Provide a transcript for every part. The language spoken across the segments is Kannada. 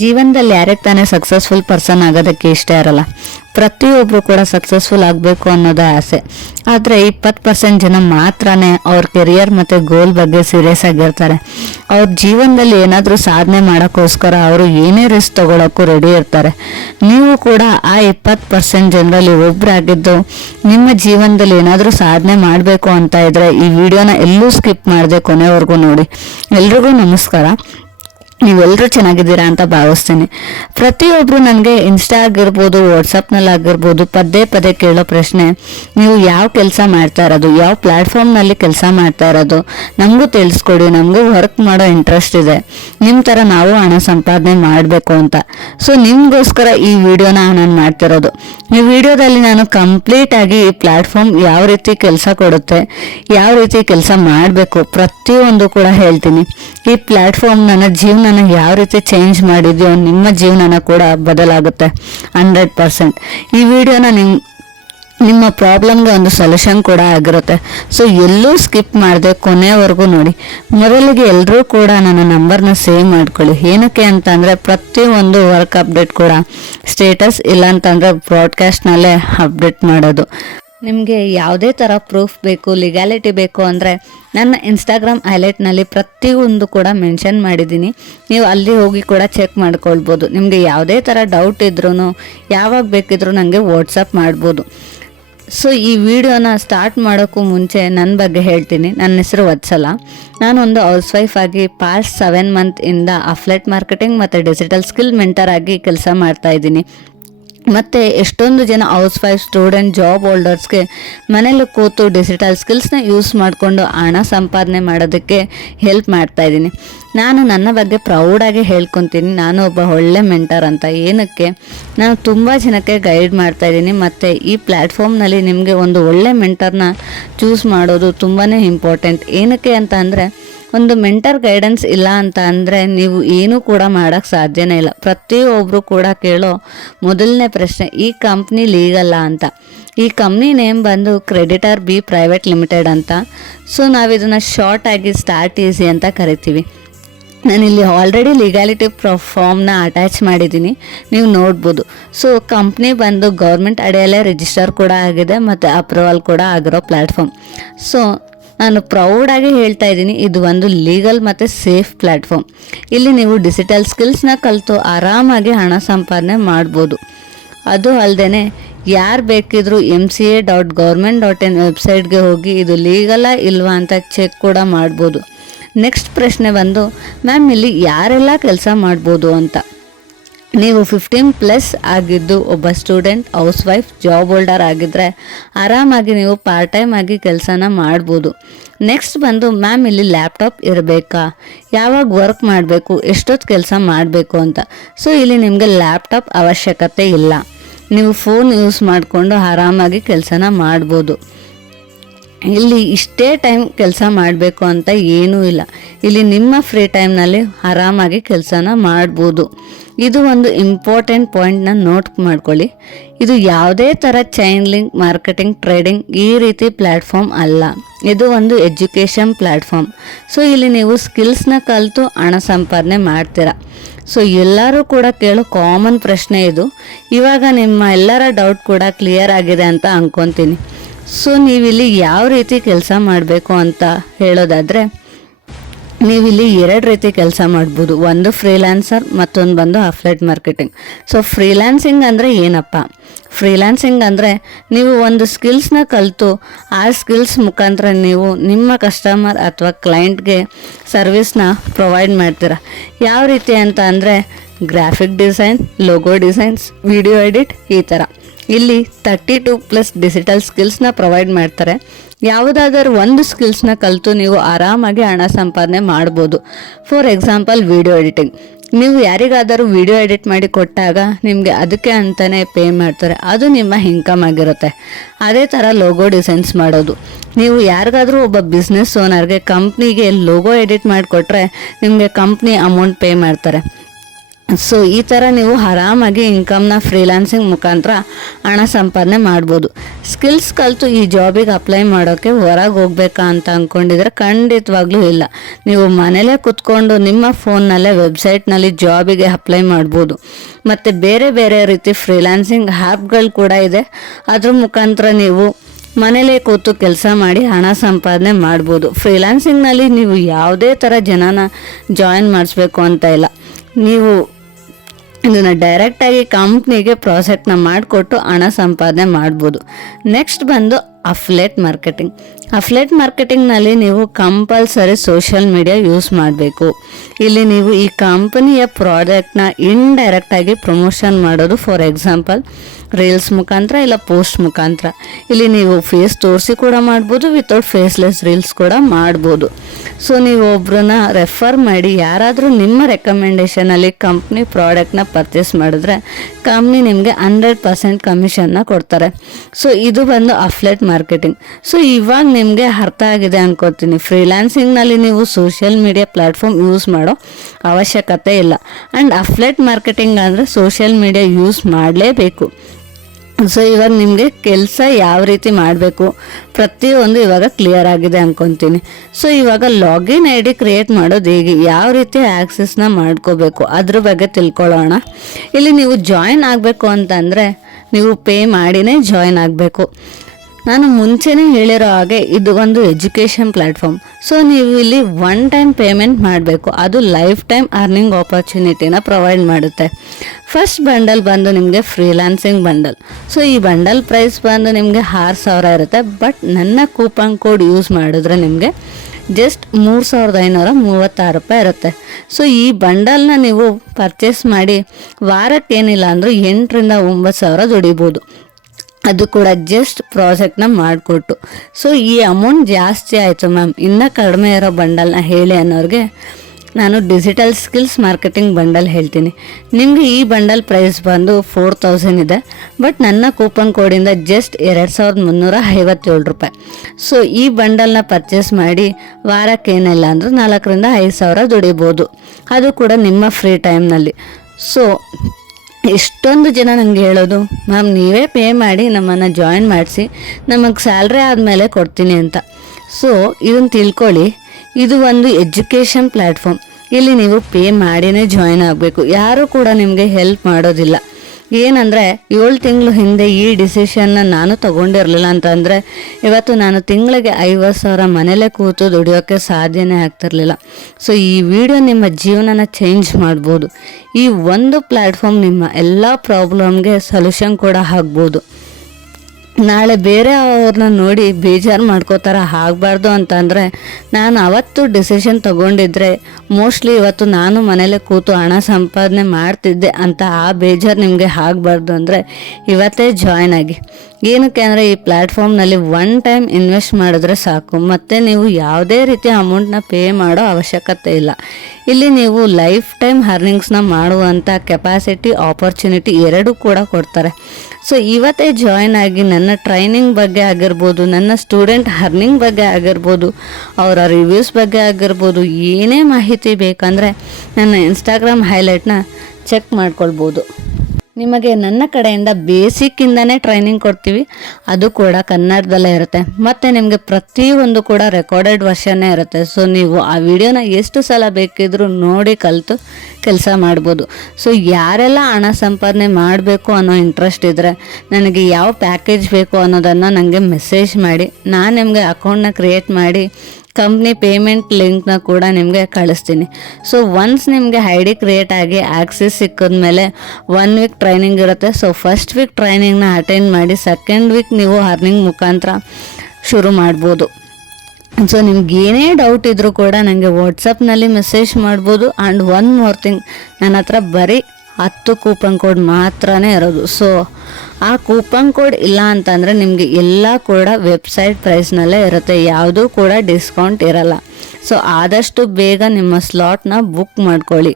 ಜೀವನದಲ್ಲಿ ಯಾರಿಗೆ ತಾನೇ ಸಕ್ಸಸ್ಫುಲ್ ಪರ್ಸನ್ ಆಗೋದಕ್ಕೆ ಇಷ್ಟ ಇರಲ್ಲ. ಪ್ರತಿಯೊಬ್ಬರು ಕೂಡ ಸಕ್ಸಸ್ಫುಲ್ ಆಗಬೇಕು ಅನ್ನೋದೇ ಆಸೆ. ಆದರೆ 20% ಜನ ಮಾತ್ರನೇ ಅವ್ರ ಕೆರಿಯರ್ ಮತ್ತು ಗೋಲ್ ಬಗ್ಗೆ ಸೀರಿಯಸ್ ಆಗಿರ್ತಾರೆ. ಅವ್ರ ಜೀವನದಲ್ಲಿ ಏನಾದರೂ ಸಾಧನೆ ಮಾಡೋಕ್ಕೋಸ್ಕರ ಅವರು ಏನೇ ರಿಸ್ಕ್ ತಗೊಳ್ಳೋಕ್ಕೂ ರೆಡಿ ಇರ್ತಾರೆ. ನೀವು ಕೂಡ ಆ 20% ಜನರಲ್ಲಿ ಒಬ್ಬರಾಗಿದ್ದು ನಿಮ್ಮ ಜೀವನದಲ್ಲಿ ಏನಾದರೂ ಸಾಧನೆ ಮಾಡಬೇಕು ಅಂತ ಇದ್ದರೆ ಈ ವಿಡಿಯೋನ ಎಲ್ಲೂ ಸ್ಕಿಪ್ ಮಾಡದೆ ಕೊನೆವರೆಗೂ ನೋಡಿ. ಎಲ್ರಿಗೂ ನಮಸ್ಕಾರ. ನೀವೆಲ್ಲರೂ ಚೆನ್ನಾಗಿದ್ದೀರಾ ಅಂತ ಭಾವಿಸ್ತೀನಿ. ಪ್ರತಿಯೊಬ್ಬರು ನನಗೆ ಇನ್ಸ್ಟಾ ಆಗಿರ್ಬೋದು, ವಾಟ್ಸಪ್ನಲ್ಲಿ ಆಗಿರ್ಬೋದು ಪದೇ ಪದೇ ಕೇಳೋ ಪ್ರಶ್ನೆ, ನೀವು ಯಾವ ಕೆಲಸ ಮಾಡ್ತಾ ಇರೋದು, ಯಾವ ಪ್ಲ್ಯಾಟ್ಫಾರ್ಮ್ನಲ್ಲಿ ಕೆಲಸ ಮಾಡ್ತಾ ಇರೋದು, ನಮಗೂ ತಿಳಿಸ್ಕೊಡಿ, ನಮಗೂ ವರ್ಕ್ ಮಾಡೋ ಇಂಟ್ರೆಸ್ಟ್ ಇದೆ, ನಿಮ್ಮ ಥರ ನಾವು ಹಣ ಸಂಪಾದನೆ ಮಾಡಬೇಕು ಅಂತ. ಸೊ ನಿಮಗೋಸ್ಕರ ಈ ವಿಡಿಯೋನ ನಾನು ಮಾಡ್ತಿರೋದು. ಈ ವಿಡಿಯೋದಲ್ಲಿ ನಾನು ಕಂಪ್ಲೀಟಾಗಿ ಈ ಪ್ಲ್ಯಾಟ್ಫಾರ್ಮ್ ಯಾವ ರೀತಿ ಕೆಲಸ ಕೊಡುತ್ತೆ, ಯಾವ ರೀತಿ ಕೆಲಸ ಮಾಡಬೇಕು ಪ್ರತಿಯೊಂದು ಕೂಡ ಹೇಳ್ತೀನಿ. ಈ ಪ್ಲ್ಯಾಟ್ಫಾರ್ಮ್ ನನ್ನ ಜೀವನ ಯಾವ ರೀತಿ ಚೇಂಜ್ ಮಾಡಿದ್ಯೋ ನಿಮ್ಮ ಜೀವನನ ಕೂಡ ಬದಲಾಗುತ್ತೆ 100%. ಈ ವಿಡಿಯೋನ ನಿಮ್ಮ ಪ್ರಾಬ್ಲಮ್ಗೆ ಒಂದು ಸೊಲ್ಯೂಷನ್ ಕೂಡ ಆಗಿರುತ್ತೆ. ಸೊ ಎಲ್ಲೂ ಸ್ಕಿಪ್ ಮಾಡದೆ ಕೊನೆವರೆಗೂ ನೋಡಿ. ಮೊದಲಿಗೆ ಎಲ್ಲರೂ ಕೂಡ ನನ್ನ ನಂಬರ್ನ ಸೇವ್ ಮಾಡ್ಕೊಳ್ಳಿ. ಏನಕ್ಕೆ ಅಂತಂದರೆ ಪ್ರತಿಯೊಂದು ವರ್ಕ್ ಅಪ್ಡೇಟ್ ಕೂಡ ಸ್ಟೇಟಸ್ ಇಲ್ಲಾಂತಂದರೆ ಬ್ರಾಡ್ಕಾಸ್ಟ್ನಲ್ಲೇ ಅಪ್ಡೇಟ್ ಮಾಡೋದು. ನಿಮಗೆ ಯಾವುದೇ ಥರ ಪ್ರೂಫ್ ಬೇಕು, ಲೀಗ್ಯಾಲಿಟಿ ಬೇಕು ಅಂದರೆ ನನ್ನ ಇನ್ಸ್ಟಾಗ್ರಾಮ್ ಹೈಲೈಟ್ನಲ್ಲಿ ಪ್ರತಿಯೊಂದು ಕೂಡ ಮೆನ್ಷನ್ ಮಾಡಿದ್ದೀನಿ. ನೀವು ಅಲ್ಲಿ ಹೋಗಿ ಕೂಡ ಚೆಕ್ ಮಾಡ್ಕೊಳ್ಬೋದು. ನಿಮಗೆ ಯಾವುದೇ ಥರ ಡೌಟ್ ಇದ್ರೂ ಯಾವಾಗ ಬೇಕಿದ್ರೂ ನನಗೆ ವಾಟ್ಸಪ್ ಮಾಡ್ಬೋದು. ಸೊ ಈ ವಿಡಿಯೋನ ಸ್ಟಾರ್ಟ್ ಮಾಡೋಕ್ಕೂ ಮುಂಚೆ ನನ್ನ ಬಗ್ಗೆ ಹೇಳ್ತೀನಿ. ನನ್ನ ಹೆಸರು ವತ್ಸಲ. ನಾನೊಂದು ಹೌಸ್ ವೈಫ್ ಆಗಿ ಪಾಸ್ಟ್ 7 ಮಂತಿಂದ ಅಫ್ಲೇಟ್ ಮಾರ್ಕೆಟಿಂಗ್ ಮತ್ತು ಡಿಜಿಟಲ್ ಸ್ಕಿಲ್ ಮೆಂಟರ್ ಆಗಿ ಕೆಲಸ ಮಾಡ್ತಾಯಿದ್ದೀನಿ. ಮತ್ತು ಎಷ್ಟೊಂದು ಜನ ಹೌಸ್ ವೈಫ್, ಸ್ಟೂಡೆಂಟ್, ಜಾಬ್ ಹೋಲ್ಡರ್ಸ್ಗೆ ಮನೇಲಿ ಕೂತು ಡಿಜಿಟಲ್ ಸ್ಕಿಲ್ಸ್ನ ಯೂಸ್ ಮಾಡಿಕೊಂಡು ಹಣ ಸಂಪಾದನೆ ಮಾಡೋದಕ್ಕೆ ಹೆಲ್ಪ್ ಮಾಡ್ತಾಯಿದ್ದೀನಿ. ನಾನು ನನ್ನ ಬಗ್ಗೆ ಪ್ರೌಡಾಗಿ ಹೇಳ್ಕೊತೀನಿ, ನಾನು ಒಬ್ಬ ಒಳ್ಳೆ ಮೆಂಟರ್ ಅಂತ. ಏನಕ್ಕೆ ನಾನು ತುಂಬ ಜನಕ್ಕೆ ಗೈಡ್ ಮಾಡ್ತಾಯಿದ್ದೀನಿ. ಮತ್ತು ಈ ಪ್ಲ್ಯಾಟ್ಫಾರ್ಮ್ನಲ್ಲಿ ನಿಮಗೆ ಒಂದು ಒಳ್ಳೆ ಮೆಂಟರ್ನ ಚೂಸ್ ಮಾಡೋದು ತುಂಬಾ ಇಂಪಾರ್ಟೆಂಟ್. ಏನಕ್ಕೆ ಅಂತ ಅಂದರೆ ಒಂದು ಮೆಂಟರ್ ಗೈಡೆನ್ಸ್ ಇಲ್ಲ ಅಂತ ಅಂದರೆ ನೀವು ಏನೂ ಕೂಡ ಮಾಡೋಕ್ಕೆ ಸಾಧ್ಯನೇ ಇಲ್ಲ. ಪ್ರತಿಯೊಬ್ಬರು ಕೂಡ ಕೇಳೋ ಮೊದಲನೇ ಪ್ರಶ್ನೆ, ಈ ಕಂಪ್ನಿ ಲೀಗಲ್ಲ ಅಂತ. ಈ ಕಂಪ್ನಿ ನೇಮ್ ಬಂದು ಕ್ರೆಡಿಟರ್ ಬಿ ಪ್ರೈವೇಟ್ ಲಿಮಿಟೆಡ್ ಅಂತ. ಸೊ ನಾವಿದನ್ನು ಶಾರ್ಟ್ ಆಗಿ ಸ್ಟಾರ್ಟ್ ಈಸಿ ಅಂತ ಕರಿತೀವಿ. ನಾನಿಲ್ಲಿ ಆಲ್ರೆಡಿ ಲೀಗಾಲಿಟಿ ಫಾರ್ಮ್ನ ಅಟ್ಯಾಚ್ ಮಾಡಿದ್ದೀನಿ, ನೀವು ನೋಡ್ಬೋದು. ಸೊ ಕಂಪ್ನಿ ಬಂದು ಗೌರ್ಮೆಂಟ್ ಅಡಿಯಲ್ಲೇ ರಿಜಿಸ್ಟರ್ ಕೂಡ ಆಗಿದೆ ಮತ್ತು ಅಪ್ರೂವಲ್ ಕೂಡ ಆಗಿರೋ ಪ್ಲ್ಯಾಟ್ಫಾರ್ಮ್. ಸೊ ನಾನು ಪ್ರೌಡಾಗಿ ಹೇಳ್ತಾ ಇದ್ದೀನಿ, ಇದು ಒಂದು ಲೀಗಲ್ ಮತ್ತು ಸೇಫ್ ಪ್ಲ್ಯಾಟ್ಫಾರ್ಮ್. ಇಲ್ಲಿ ನೀವು ಡಿಜಿಟಲ್ ಸ್ಕಿಲ್ಸ್ನ ಕಲಿತು ಆರಾಮಾಗಿ ಹಣ ಸಂಪಾದನೆ ಮಾಡ್ಬೋದು. ಅದು ಅಲ್ಲದೆ ಯಾರು ಬೇಕಿದ್ರೂ mca.government.in ವೆಬ್ಸೈಟ್ಗೆ ಹೋಗಿ ಇದು ಲೀಗಲ್ಲ ಇಲ್ವಾ ಅಂತ ಚೆಕ್ ಕೂಡ ಮಾಡ್ಬೋದು. ನೆಕ್ಸ್ಟ್ ಪ್ರಶ್ನೆ ಬಂದು, ಮ್ಯಾಮ್ ಇಲ್ಲಿ ಯಾರೆಲ್ಲ ಕೆಲಸ ಮಾಡ್ಬೋದು ಅಂತ. ನೀವು 15+ ಆಗಿದ್ದು ಒಬ್ಬ student, house wife, job holder ಆಗಿದ್ದರೆ ಆರಾಮಾಗಿ ನೀವು ಪಾರ್ಟ್ ಟೈಮ್ ಆಗಿ ಕೆಲಸನ ಮಾಡ್ಬೋದು. ನೆಕ್ಸ್ಟ್ ಬಂದು, ಮ್ಯಾಮ್ ಇಲ್ಲಿ ಲ್ಯಾಪ್ಟಾಪ್ ಇರಬೇಕಾ, ಯಾವಾಗ ವರ್ಕ್ ಮಾಡಬೇಕು, ಎಷ್ಟೊತ್ತು ಕೆಲಸ ಮಾಡಬೇಕು ಅಂತ. ಸೊ ಇಲ್ಲಿ ನಿಮಗೆ ಲ್ಯಾಪ್ಟಾಪ್ ಅವಶ್ಯಕತೆ ಇಲ್ಲ, ನೀವು ಫೋನ್ ಯೂಸ್ ಮಾಡಿಕೊಂಡು ಆರಾಮಾಗಿ ಕೆಲಸನ ಮಾಡ್ಬೋದು. ಇಲ್ಲಿ ಇಷ್ಟೇ ಟೈಮ್ ಕೆಲಸ ಮಾಡಬೇಕು ಅಂತ ಏನೂ ಇಲ್ಲ. ಇಲ್ಲಿ ನಿಮ್ಮ ಫ್ರೀ ಟೈಮ್ನಲ್ಲಿ ಆರಾಮಾಗಿ ಕೆಲಸನ ಮಾಡ್ಬೋದು. ಇದು ಒಂದು ಇಂಪಾರ್ಟೆಂಟ್ ಪಾಯಿಂಟ್ನ ನೋಟ್ ಮಾಡ್ಕೊಳ್ಳಿ. ಇದು ಯಾವುದೇ ಥರ ಚೈನ್ ಲಿಂಕ್, ಮಾರ್ಕೆಟಿಂಗ್, ಟ್ರೇಡಿಂಗ್ ಈ ರೀತಿ ಪ್ಲ್ಯಾಟ್ಫಾರ್ಮ್ ಅಲ್ಲ. ಇದು ಒಂದು ಎಜುಕೇಷನ್ ಪ್ಲ್ಯಾಟ್ಫಾರ್ಮ್. ಸೊ ಇಲ್ಲಿ ನೀವು ಸ್ಕಿಲ್ಸ್ನ ಕಲಿತು ಹಣ ಸಂಪಾದನೆ ಮಾಡ್ತೀರಾ. ಸೊ ಎಲ್ಲರೂ ಕೂಡ ಕೇಳೋ ಕಾಮನ್ ಪ್ರಶ್ನೆ ಇದು. ಇವಾಗ ನಿಮ್ಮ ಎಲ್ಲರ ಡೌಟ್ ಕೂಡ ಕ್ಲಿಯರ್ ಆಗಿದೆ ಅಂತ ಅಂದ್ಕೊತೀನಿ. ಸೊ ನೀವಿಲ್ಲಿ ಯಾವ ರೀತಿ ಕೆಲಸ ಮಾಡಬೇಕು ಅಂತ ಹೇಳೋದಾದರೆ, ನೀವಿಲ್ಲಿ 2 ರೀತಿ ಕೆಲಸ ಮಾಡ್ಬೋದು. ಒಂದು ಫ್ರೀಲ್ಯಾನ್ಸರ್, ಮತ್ತೊಂದು ಬಂದು ಅಫ್ಲೇಟ್ ಮಾರ್ಕೆಟಿಂಗ್. ಸೊ ಫ್ರೀಲ್ಯಾನ್ಸಿಂಗ್ ಅಂದರೆ ಏನಪ್ಪ? ಫ್ರೀಲ್ಯಾನ್ಸಿಂಗ್ ಅಂದರೆ ನೀವು ಒಂದು ಸ್ಕಿಲ್ಸ್ನ ಕಲಿತು ಆ ಸ್ಕಿಲ್ಸ್ ಮುಖಾಂತರ ನೀವು ನಿಮ್ಮ ಕಸ್ಟಮರ್ ಅಥವಾ ಕ್ಲೈಂಟ್ಗೆ ಸರ್ವಿಸ್ನ ಪ್ರೊವೈಡ್ ಮಾಡ್ತೀರಾ. ಯಾವ ರೀತಿ ಅಂತ ಅಂದರೆ graphic design, logo designs, video edit ಈ ಥರ. ಇಲ್ಲಿ 32+ ಡಿಜಿಟಲ್ ಸ್ಕಿಲ್ಸ್ನ ಪ್ರೊವೈಡ್ ಮಾಡ್ತಾರೆ. ಯಾವುದಾದರೂ ಒಂದು ಸ್ಕಿಲ್ಸ್ನ ಕಲಿತು ನೀವು ಆರಾಮಾಗಿ ಹಣ ಸಂಪಾದನೆ ಮಾಡ್ಬೋದು. For example video editing. ನೀವು ಯಾರಿಗಾದರೂ ವಿಡಿಯೋ ಎಡಿಟ್ ಮಾಡಿ ಕೊಟ್ಟಾಗ ನಿಮಗೆ ಅದಕ್ಕೆ ಅಂತಲೇ ಪೇ ಮಾಡ್ತಾರೆ, ಅದು ನಿಮ್ಮ ಇನ್ಕಮ್ ಆಗಿರುತ್ತೆ. ಅದೇ ಥರ ಲೋಗೋ ಡಿಸೈನ್ಸ್ ಮಾಡೋದು. ನೀವು ಯಾರಿಗಾದರೂ ಒಬ್ಬ ಬಿಸ್ನೆಸ್ ಓನರ್ಗೆ, ಕಂಪ್ನಿಗೆ ಲೋಗೋ ಎಡಿಟ್ ಮಾಡಿಕೊಟ್ರೆ ನಿಮಗೆ ಕಂಪ್ನಿ ಅಮೌಂಟ್ ಪೇ ಮಾಡ್ತಾರೆ. ಸೊ ಈ ಥರ ನೀವು ಆರಾಮಾಗಿ ಇನ್ಕಮ್ನ ಫ್ರೀಲಾನ್ಸಿಂಗ್ ಮುಖಾಂತರ ಹಣ ಸಂಪಾದನೆ ಮಾಡ್ಬೋದು. ಸ್ಕಿಲ್ಸ್ ಕಲಿತು ಈ ಜಾಬಿಗೆ ಅಪ್ಲೈ ಮಾಡೋಕ್ಕೆ ಹೊರಗೆ ಹೋಗ್ಬೇಕಾ ಅಂತ ಅಂದ್ಕೊಂಡಿದ್ರೆ ಖಂಡಿತವಾಗ್ಲೂ ಇಲ್ಲ. ನೀವು ಮನೇಲೇ ಕೂತ್ಕೊಂಡು ನಿಮ್ಮ ಫೋನ್ನಲ್ಲೇ ವೆಬ್ಸೈಟ್ನಲ್ಲಿ ಜಾಬಿಗೆ ಅಪ್ಲೈ ಮಾಡ್ಬೋದು. ಮತ್ತು ಬೇರೆ ಬೇರೆ ರೀತಿ ಫ್ರೀಲಾನ್ಸಿಂಗ್ ಆ್ಯಪ್ಗಳು ಕೂಡ ಇದೆ. ಅದ್ರ ಮುಖಾಂತರ ನೀವು ಮನೇಲೇ ಕೂತು ಕೆಲಸ ಮಾಡಿ ಹಣ ಸಂಪಾದನೆ ಮಾಡ್ಬೋದು. ಫ್ರೀಲಾನ್ಸಿಂಗ್ನಲ್ಲಿ ನೀವು ಯಾವುದೇ ಥರ ಜನನ ಜಾಯಿನ್ ಮಾಡಿಸ್ಬೇಕು ಅಂತ ಇಲ್ಲ. ನೀವು ಇದನ್ನು ಡೈರೆಕ್ಟಾಗಿ ಕಂಪ್ನಿಗೆ ಪ್ರಾಜೆಕ್ಟ್ನ ಮಾಡಿಕೊಟ್ಟು ಹಣ ಸಂಪಾದನೆ ಮಾಡ್ಬೋದು. ನೆಕ್ಸ್ಟ್ ಬಂದು ಅಫ್ಲೇಟ್ ಮಾರ್ಕೆಟಿಂಗ್. ಅಫ್ಲೇಟ್ ಮಾರ್ಕೆಟಿಂಗ್ನಲ್ಲಿ ನೀವು ಕಂಪಲ್ಸರಿ ಸೋಷಿಯಲ್ ಮೀಡಿಯಾ ಯೂಸ್ ಮಾಡಬೇಕು. ಇಲ್ಲಿ ನೀವು ಈ ಕಂಪನಿಯ ಪ್ರಾಡಕ್ಟ್ನ ಇಂಡೈರೆಕ್ಟಾಗಿ ಪ್ರಮೋಷನ್ ಮಾಡೋದು. ಫಾರ್ ಎಕ್ಸಾಂಪಲ್ ರೀಲ್ಸ್ ಮುಖಾಂತರ ಇಲ್ಲ ಪೋಸ್ಟ್ ಮುಖಾಂತರ. ಇಲ್ಲಿ ನೀವು ಫೇಸ್ ತೋರಿಸಿ ಕೂಡ ಮಾಡ್ಬೋದು, ವಿತೌಟ್ ಫೇಸ್ಲೆಸ್ ರೀಲ್ಸ್ ಕೂಡ ಮಾಡ್ಬೋದು. ಸೊ ನೀವು ಒಬ್ಬರನ್ನ ರೆಫರ್ ಮಾಡಿ ಯಾರಾದರೂ ನಿಮ್ಮ ರೆಕಮೆಂಡೇಷನಲ್ಲಿ ಕಂಪ್ನಿ ಪ್ರಾಡಕ್ಟ್ನ ಪರ್ಚೇಸ್ ಮಾಡಿದ್ರೆ ಕಂಪ್ನಿ ನಿಮಗೆ 100% ಕಮಿಷನ್ನ ಕೊಡ್ತಾರೆ. ಸೊ ಇದು ಬಂದು ಅಫ್ಲೇಟ್ ಮಾರ್ಕೆಟಿಂಗ್. ಸೊ ಇವಾಗ ನಿಮಗೆ ಅರ್ಥ ಆಗಿದೆ ಅನ್ಕೋತೀನಿ. ಫ್ರೀಲಾನ್ಸಿಂಗ್ನಲ್ಲಿ ನೀವು ಸೋಷಿಯಲ್ ಮೀಡಿಯಾ ಪ್ಲ್ಯಾಟ್ಫಾರ್ಮ್ ಯೂಸ್ ಮಾಡೋ ಅವಶ್ಯಕತೆ ಇಲ್ಲ. ಆ್ಯಂಡ್ ಅಫ್ಲೇಟ್ ಮಾರ್ಕೆಟಿಂಗ್ ಅಂದರೆ ಸೋಷಿಯಲ್ ಮೀಡಿಯಾ ಯೂಸ್ ಮಾಡಲೇಬೇಕು. ಸೊ ಇವಾಗ ನಿಮಗೆ ಕೆಲಸ ಯಾವ ರೀತಿ ಮಾಡಬೇಕು ಪ್ರತಿಯೊಂದು ಇವಾಗ ಕ್ಲಿಯರ್ ಆಗಿದೆ ಅನ್ಕೊತೀನಿ. ಸೊ ಇವಾಗ ಲಾಗಿನ್ ಐ ಡಿ ಕ್ರಿಯೇಟ್ ಮಾಡೋದು ಹೇಗೆ, ಯಾವ ರೀತಿ ಆ್ಯಕ್ಸೆಸ್ನ ಮಾಡ್ಕೋಬೇಕು ಅದ್ರ ಬಗ್ಗೆ ತಿಳ್ಕೊಳ್ಳೋಣ. ಇಲ್ಲಿ ನೀವು ಜಾಯಿನ್ ಆಗಬೇಕು ಅಂತಂದರೆ ನೀವು ಪೇ ಮಾಡಿನೇ ಜಾಯಿನ್ ಆಗಬೇಕು. ನಾನು ಮುಂಚೆನೇ ಹೇಳಿರೋ ಹಾಗೆ ಇದು ಒಂದು ಎಜುಕೇಷನ್ ಪ್ಲ್ಯಾಟ್ಫಾರ್ಮ್. ಸೊ ನೀವು ಇಲ್ಲಿ ಒನ್ ಟೈಮ್ ಪೇಮೆಂಟ್ ಮಾಡಬೇಕು. ಅದು ಲೈಫ್ ಟೈಮ್ ಅರ್ನಿಂಗ್ ಆಪರ್ಚುನಿಟಿನ ಪ್ರೊವೈಡ್ ಮಾಡುತ್ತೆ. ಫಸ್ಟ್ ಬಂಡಲ್ ಬಂದು ನಿಮಗೆ ಫ್ರೀಲಾನ್ಸಿಂಗ್ ಬಂಡಲ್. ಸೊ ಈ ಬಂಡಲ್ ಪ್ರೈಸ್ ಬಂದು ನಿಮಗೆ 6,000 ಇರುತ್ತೆ. ಬಟ್ ನನ್ನ ಕೂಪನ್ ಕೋಡ್ ಯೂಸ್ ಮಾಡಿದ್ರೆ ನಿಮಗೆ ಜಸ್ಟ್ 3,536 ರೂಪಾಯಿ ಇರುತ್ತೆ. ಸೊ ಈ ಬಂಡಲ್ನ ನೀವು ಪರ್ಚೇಸ್ ಮಾಡಿ ವಾರಕ್ಕೇನಿಲ್ಲ ಅಂದರೂ 8,000 to 9,000 ದುಡಿಬೋದು. ಅದು ಕೂಡ ಜಸ್ಟ್ ಪ್ರಾಜೆಕ್ಟ್ನ ಮಾಡಿಕೊಟ್ಟು. ಸೊ ಈ ಅಮೌಂಟ್ ಜಾಸ್ತಿ ಆಯಿತು ಮ್ಯಾಮ್, ಇನ್ನೂ ಕಡಿಮೆ ಇರೋ ಬಂಡಲ್ನ ಹೇಳಿ ಅನ್ನೋರಿಗೆ ನಾನು ಡಿಜಿಟಲ್ ಸ್ಕಿಲ್ಸ್ ಮಾರ್ಕೆಟಿಂಗ್ ಬಂಡಲ್ ಹೇಳ್ತೀನಿ. ನಿಮಗೆ ಈ ಬಂಡಲ್ ಪ್ರೈಸ್ ಬಂದು 4,000 ಇದೆ. ಬಟ್ ನನ್ನ ಕೂಪನ್ ಕೋಡಿಂದ ಜಸ್ಟ್ 2,357 ರೂಪಾಯಿ. ಸೊ ಈ ಬಂಡಲ್ನ ಪರ್ಚೇಸ್ ಮಾಡಿ ವಾರಕ್ಕೇನಿಲ್ಲ ಅಂದರೂ 4,000 to 5,000 ದುಡಿಬೋದು. ಅದು ಕೂಡ ನಿಮ್ಮ ಫ್ರೀ ಟೈಮ್ನಲ್ಲಿ. ಸೊ ಎಷ್ಟೊಂದು ಜನ ನನಗೆ ಹೇಳೋದು, ಮ್ಯಾಮ್ ನೀವೇ ಪೇ ಮಾಡಿ ನಮ್ಮನ್ನು ಜಾಯಿನ್ ಮಾಡಿಸಿ, ನಮಗೆ ಸ್ಯಾಲ್ರಿ ಆದಮೇಲೆ ಕೊಡ್ತೀನಿ ಅಂತ. ಸೊ ಇದನ್ನು ತಿಳ್ಕೊಳ್ಳಿ, ಇದು ಒಂದು ಎಜುಕೇಷನ್ ಪ್ಲ್ಯಾಟ್ಫಾರ್ಮ್. ಇಲ್ಲಿ ನೀವು ಪೇ ಮಾಡಿನೇ ಜಾಯಿನ್ ಆಗಬೇಕು. ಯಾರೂ ಕೂಡ ನಿಮಗೆ ಹೆಲ್ಪ್ ಮಾಡೋದಿಲ್ಲ. ಏನಂದರೆ 7 ತಿಂಗಳು ಹಿಂದೆ ಈ ಡಿಸಿಷನ್ನ ನಾನು ತೊಗೊಂಡಿರಲಿಲ್ಲ ಅಂತಂದರೆ ಇವತ್ತು ನಾನು ತಿಂಗಳಿಗೆ 50,000 ಮನೇಲೇ ಕೂತು ದುಡಿಯೋಕ್ಕೆ ಸಾಧ್ಯನೇ ಆಗ್ತಿರ್ಲಿಲ್ಲ. ಸೊ ಈ ವಿಡಿಯೋ ನಿಮ್ಮ ಜೀವನನ ಚೇಂಜ್ ಮಾಡ್ಬೋದು. ಈ ಒಂದು ಪ್ಲ್ಯಾಟ್ಫಾರ್ಮ್ ನಿಮ್ಮ ಎಲ್ಲ ಪ್ರಾಬ್ಲಮ್ಗೆ ಸೊಲ್ಯೂಷನ್ ಕೂಡ ಆಗ್ಬೋದು. ನಾಳೆ ಬೇರೆ ಅವ್ರನ್ನ ನೋಡಿ ಬೇಜಾರು ಮಾಡ್ಕೋತಾರ ಆಗಬಾರ್ದು ಅಂತಂದರೆ ನಾನು ಅವತ್ತು ಡಿಸಿಷನ್ ತೊಗೊಂಡಿದ್ರೆ ಮೋಸ್ಟ್ಲಿ ಇವತ್ತು ನಾನು ಮನೇಲೆ ಕೂತು ಹಣ ಸಂಪಾದನೆ ಮಾಡ್ತಿದ್ದೆ ಅಂತ ಆ ಬೇಜಾರು ನಿಮಗೆ ಆಗಬಾರ್ದು ಅಂದರೆ ಇವತ್ತೇ ಜಾಯ್ನ್ ಆಗಿ. ಏನಕ್ಕೆ ಅಂದರೆ ಈ ಪ್ಲ್ಯಾಟ್ಫಾರ್ಮ್ನಲ್ಲಿ ಒನ್ ಟೈಮ್ ಇನ್ವೆಸ್ಟ್ ಮಾಡಿದ್ರೆ ಸಾಕು, ಮತ್ತು ನೀವು ಯಾವುದೇ ರೀತಿಯ ಅಮೌಂಟ್ನ ಪೇ ಮಾಡೋ ಅವಶ್ಯಕತೆ ಇಲ್ಲ. ಇಲ್ಲಿ ನೀವು ಲೈಫ್ ಟೈಮ್ ಅರ್ನಿಂಗ್ಸ್ನ ಮಾಡುವಂಥ ಕೆಪಾಸಿಟಿ, ಆಪರ್ಚುನಿಟಿ ಎರಡೂ ಕೂಡ ಕೊಡ್ತಾರೆ. ಸೊ ಇವತ್ತೇ ಜಾಯ್ನ್ ಆಗಿ ನನ್ನ ಟ್ರೈನಿಂಗ್ ಬಗ್ಗೆ ಆಗಿರ್ಬೋದು, ನನ್ನ ಸ್ಟೂಡೆಂಟ್ ಅರ್ನಿಂಗ್ ಬಗ್ಗೆ ಆಗಿರ್ಬೋದು, ಅವರ ರಿವ್ಯೂಸ್ ಬಗ್ಗೆ ಆಗಿರ್ಬೋದು, ಏನೇ ಮಾಹಿತಿ ಬೇಕಂದರೆ ನನ್ನ ಇನ್ಸ್ಟಾಗ್ರಾಮ್ ಹೈಲೈಟ್ನ ಚೆಕ್ ಮಾಡ್ಕೊಳ್ಬೋದು. ನಿಮಗೆ ನನ್ನ ಕಡೆಯಿಂದ ಬೇಸಿಕ್ಕಿಂದನೇ ಟ್ರೈನಿಂಗ್ ಕೊಡ್ತೀವಿ, ಅದು ಕೂಡ ಕನ್ನಡದಲ್ಲೇ ಇರುತ್ತೆ. ಮತ್ತು ನಿಮಗೆ ಪ್ರತಿಯೊಂದು ಕೂಡ ರೆಕಾರ್ಡೆಡ್ ವರ್ಷನ್ನೇ ಇರುತ್ತೆ. ಸೊ ನೀವು ಆ ವಿಡಿಯೋನ ಎಷ್ಟು ಸಲ ಬೇಕಿದ್ರೂ ನೋಡಿ ಕಲಿತು ಕೆಲಸ ಮಾಡ್ಬೋದು. ಸೊ ಯಾರೆಲ್ಲ ಹಣ ಸಂಪಾದನೆ ಮಾಡಬೇಕು ಅನ್ನೋ ಇಂಟ್ರೆಸ್ಟ್ ಇದ್ದರೆ ನನಗೆ ಯಾವ ಪ್ಯಾಕೇಜ್ ಬೇಕು ಅನ್ನೋದನ್ನು ನನಗೆ ಮೆಸೇಜ್ ಮಾಡಿ, ನಾನು ನಿಮಗೆ ಅಕೌಂಟ್ನ ಕ್ರಿಯೇಟ್ ಮಾಡಿ ಕಂಪ್ನಿ ಪೇಮೆಂಟ್ ಲಿಂಕ್ನ ಕೂಡ ನಿಮಗೆ ಕಳಿಸ್ತೀನಿ. ಸೊ ಒನ್ಸ್ ನಿಮಗೆ ಐ ಡಿ ಕ್ರಿಯೇಟ್ ಆಗಿ ಆಕ್ಸೆಸ್ ಸಿಕ್ಕಿದ್ಮೇಲೆ 1 ವೀಕ್ ಟ್ರೈನಿಂಗ್ ಇರುತ್ತೆ. ಸೊ ಫಸ್ಟ್ ವೀಕ್ ಟ್ರೈನಿಂಗ್ನ ಅಟೆಂಡ್ ಮಾಡಿ ಸೆಕೆಂಡ್ ವೀಕ್ ನೀವು ಅರ್ನಿಂಗ್ ಮುಖಾಂತರ ಶುರು ಮಾಡ್ಬೋದು. ಸೊ ನಿಮ್ಗೆ ಏನೇ ಡೌಟ್ ಇದ್ದರೂ ಕೂಡ ನನಗೆ ವಾಟ್ಸಪ್ನಲ್ಲಿ ಮೆಸೇಜ್ ಮಾಡ್ಬೋದು. ಆ್ಯಂಡ್ ಒನ್ ಮೋರ್ ಥಿಂಗ್, ನನ್ನ ಹತ್ರ ಬರೀ 10 ಕೂಪನ್ ಕೋಡ್ ಮಾತ್ರನೇ ಇರೋದು. ಸೊ ಆ ಕೂಪನ್ ಕೋಡ್ ಇಲ್ಲ ಅಂತಂದರೆ ನಿಮಗೆ ಎಲ್ಲ ಕೂಡ ವೆಬ್ಸೈಟ್ ಪ್ರೈಸ್ನಲ್ಲೇ ಇರುತ್ತೆ, ಯಾವುದೂ ಕೂಡ ಡಿಸ್ಕೌಂಟ್ ಇರಲ್ಲ. ಸೊ ಆದಷ್ಟು ಬೇಗ ನಿಮ್ಮ ಸ್ಲಾಟ್ನ ಬುಕ್ ಮಾಡ್ಕೊಳ್ಳಿ.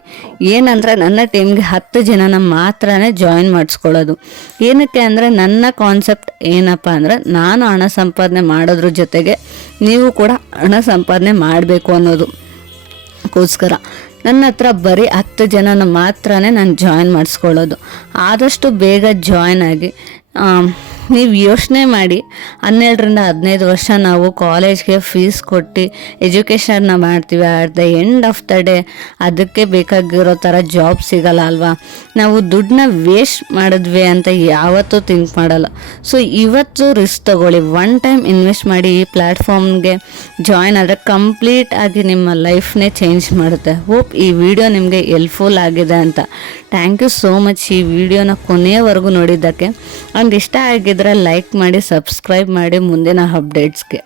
ಏನಂದರೆ ನನ್ನ ಟೀಮ್ಗೆ 10 ಜನನ ಮಾತ್ರನೇ ಜಾಯಿನ್ ಮಾಡಿಸ್ಕೊಳ್ಳೋದು. ಏನಕ್ಕೆ ಅಂದರೆ ನನ್ನ ಕಾನ್ಸೆಪ್ಟ್ ಏನಪ್ಪ ಅಂದರೆ ನಾನು ಹಣ ಸಂಪಾದನೆ ಮಾಡೋದ್ರ ಜೊತೆಗೆ ನೀವು ಕೂಡ ಹಣ ಸಂಪಾದನೆ ಮಾಡಬೇಕು ಅನ್ನೋದು ಗೋಸ್ಕರ ನನ್ನ ಹತ್ರ ಬರೀ 10 ಜನನ ಮಾತ್ರ ನಾನು ಜಾಯಿನ್ ಮಾಡಿಸ್ಕೊಳ್ಳೋದು. ಆದಷ್ಟು ಬೇಗ ಜಾಯಿನ್ ಆಗಿ. ನೀವು ಯೋಚನೆ ಮಾಡಿ, 12ರಿಂದ 15 ವರ್ಷ ನಾವು ಕಾಲೇಜ್ಗೆ ಫೀಸ್ ಕೊಟ್ಟು ಎಜುಕೇಷನ್ನ ಮಾಡ್ತೀವಿ. At the end of the day ಅದಕ್ಕೆ ಬೇಕಾಗಿರೋ ಥರ ಜಾಬ್ ಸಿಗಲ್ಲ ಅಲ್ವಾ. ನಾವು ದುಡ್ಡನ್ನ ವೇಸ್ಟ್ ಮಾಡಿದ್ವಿ ಅಂತ ಯಾವತ್ತೂ ಥಿಂಕ್ ಮಾಡಲ್ಲ. ಸೊ ಇವತ್ತು ರಿಸ್ಕ್ ತೊಗೊಳ್ಳಿ, 1 ಟೈಮ್ ಇನ್ವೆಸ್ಟ್ ಮಾಡಿ ಈ ಪ್ಲ್ಯಾಟ್ಫಾರ್ಮ್ಗೆ ಜಾಯಿನ್ ಆದರೆ ಕಂಪ್ಲೀಟ್ ಆಗಿ ನಿಮ್ಮ ಲೈಫ್ನೇ ಚೇಂಜ್ ಮಾಡುತ್ತೆ. ಹೋಪ್ ಈ ವಿಡಿಯೋ ನಿಮಗೆ ಹೆಲ್ಪ್ಫುಲ್ ಆಗಿದೆ ಅಂತ. ಥ್ಯಾಂಕ್ ಯು ಸೋ ಮಚ್ ಈ ವಿಡಿಯೋನ ಕೊನೆಯವರೆಗೂ ನೋಡಿದ್ದಕ್ಕೆ. ಒಂದು ಇಷ್ಟ ಆಗಿದ್ರೆ ಲೈಕ್ ಮಾಡಿ, ಸಬ್ಸ್ಕ್ರೈಬ್ ಮಾಡಿ ಮುಂದಿನ ಅಪ್ಡೇಟ್ಸ್ಗೆ.